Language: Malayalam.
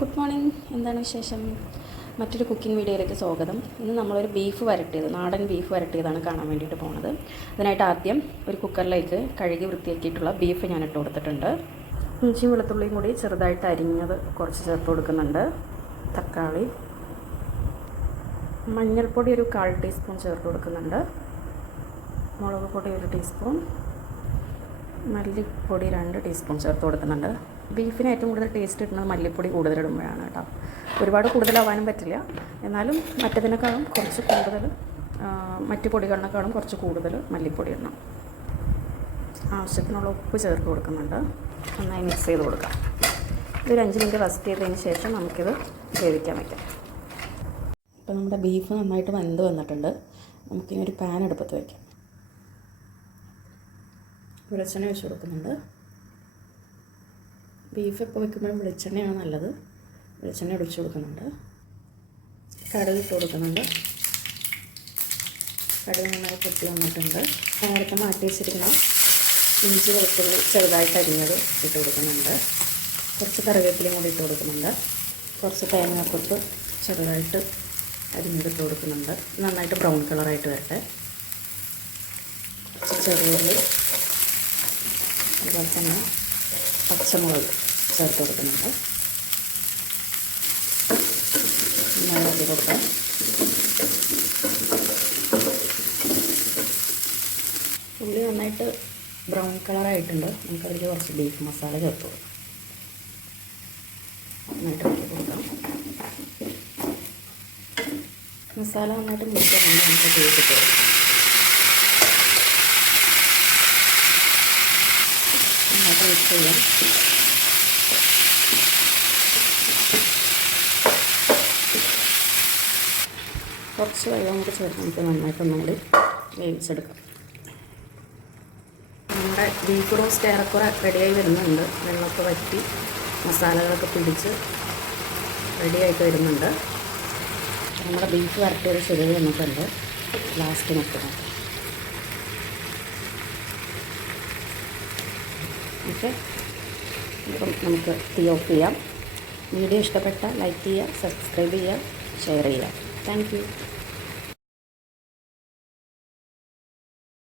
Good morning. എന്താണ് വിശേഷം? മറ്റൊരു കുക്കിംഗ് വീഡിയോയിലേക്ക് സ്വാഗതം. ഇന്ന് നമ്മളൊരു ബീഫ് വരട്ടിയത്, നാടൻ ബീഫ് വരട്ടിയതാണ് കാണാൻ വേണ്ടിയിട്ട് പോകുന്നത്. അതിനായിട്ട് ആദ്യം ഒരു കുക്കറിലേക്ക് കഴുകി വൃത്തിയാക്കിയിട്ടുള്ള ബീഫ് ഞാൻ ഇട്ട് കൊടുത്തിട്ടുണ്ട്. ഇഞ്ചിയും വെളുത്തുള്ളിയും കൂടി ചെറുതായിട്ട് അരിഞ്ഞത് കുറച്ച് ചേർത്ത് കൊടുക്കുന്നുണ്ട്. തക്കാളി, മഞ്ഞൾപ്പൊടി ഒരു 1/4 ടീസ്പൂൺ ചേർത്ത് കൊടുക്കുന്നുണ്ട്. മുളക് പൊടി 1 ടീസ്പൂൺ, മല്ലിപ്പൊടി 2 ടീസ്പൂൺ ചേർത്ത് കൊടുക്കുന്നുണ്ട്. ബീഫിന് ഏറ്റവും കൂടുതൽ ടേസ്റ്റ് കിട്ടുന്നത് മല്ലിപ്പൊടി കൂടുതലിടുമ്പോഴാണ് കേട്ടോ. ഒരുപാട് കൂടുതലാവാനും പറ്റില്ല, എന്നാലും മറ്റതിനേക്കാളും കുറച്ച് കൂടുതൽ, മറ്റു പൊടികളിനേക്കാളും കുറച്ച് കൂടുതൽ മല്ലിപ്പൊടി ഇടണം. ആവശ്യത്തിനുള്ള ഉപ്പ് ചേർത്ത് കൊടുക്കുന്നുണ്ട്. നന്നായി മിക്സ് ചെയ്ത് കൊടുക്കാം. ഒരു 5 മിനിറ്റ് റെസ്റ്റ് ചെയ്തതിന് ശേഷം നമുക്കിത് വേവിക്കാൻ വയ്ക്കാം. ഇപ്പോൾ നമ്മുടെ ബീഫ് നന്നായിട്ട് വെന്ത് വന്നിട്ടുണ്ട്. നമുക്കിനി ഒരു പാൻ അടുപ്പത്ത് വയ്ക്കാം. വെളിച്ചെണ്ണ ഒഴിച്ച് കൊടുക്കുന്നുണ്ട്. ബീഫ് ഇപ്പോൾ വെക്കുമ്പോഴും വെളിച്ചെണ്ണയാണ് നല്ലത്. വെളിച്ചെണ്ണ ഒഴിച്ച് കൊടുക്കുന്നുണ്ട്. കടുക് ഇട്ട് കൊടുക്കുന്നുണ്ട്. കടുക് നന്നായി പൊട്ടി വന്നിട്ടുണ്ട്. നേരത്തെ മാറ്റി വെച്ചിരിക്കുന്ന ഇഞ്ചി വെളുത്തുള്ളി ചെറുതായിട്ട് അരിഞ്ഞത് ഇട്ട് കൊടുക്കുന്നുണ്ട്. കുറച്ച് കറിവേപ്പിലയും കൂടി ഇട്ട് കൊടുക്കുന്നുണ്ട്. കുറച്ച് തേങ്ങാക്കൊത്ത് ചെറുതായിട്ട് അരിഞ്ഞിട്ട് കൊടുക്കുന്നുണ്ട്. നന്നായിട്ട് ബ്രൗൺ കളറായിട്ട് വരട്ടെ. കുറച്ച് ചെറുള്ളി, അതുപോലെ തന്നെ പച്ചമുളക് ചേർത്ത് കൊടുക്കുന്നുണ്ട്. നന്നായി ഇളക്കി കൊടുക്കാം. ഉള്ളി നന്നായിട്ട് ബ്രൗൺ കളറായിട്ടുണ്ട്. നമുക്കതിലേക്ക് കുറച്ച് ബീഫ് മസാല ചേർത്ത് കൊടുക്കാം. നന്നായിട്ട് ഇളക്കി കൊടുക്കാം. മസാല നന്നായിട്ട് മുറിക്കാൻ നമുക്ക് തേച്ചിട്ട് കൊടുക്കാം. നന്നായിട്ട് മിക്സ് ചെയ്യാം. കുറച്ച് വെള്ളം കൂടി ചേർത്ത് നമുക്ക് നന്നായിട്ട് ഒന്നുകൂടി വേവിച്ചെടുക്കാം. നമ്മുടെ ബീഫ് റോസ്റ്റ് ഏറെക്കുറെ റെഡിയായി വരുന്നുണ്ട്. വെള്ളമൊക്കെ വറ്റി മസാലകളൊക്കെ പിടിച്ച് റെഡിയായിട്ട് വരുന്നുണ്ട്. നമ്മുടെ ബീഫ് വരട്ടിയത് ശരിയായി വന്നിട്ടുണ്ട്. ലാസ്റ്റ് നോക്കണം. ഓക്കെ, അപ്പം നമുക്ക് തീ ഓഫ് ചെയ്യാം. വീഡിയോ ഇഷ്ടപ്പെട്ടാൽ ലൈക്ക് ചെയ്യുക, സബ്സ്ക്രൈബ് ചെയ്യുക, ഷെയർ ചെയ്യുക. Thank you.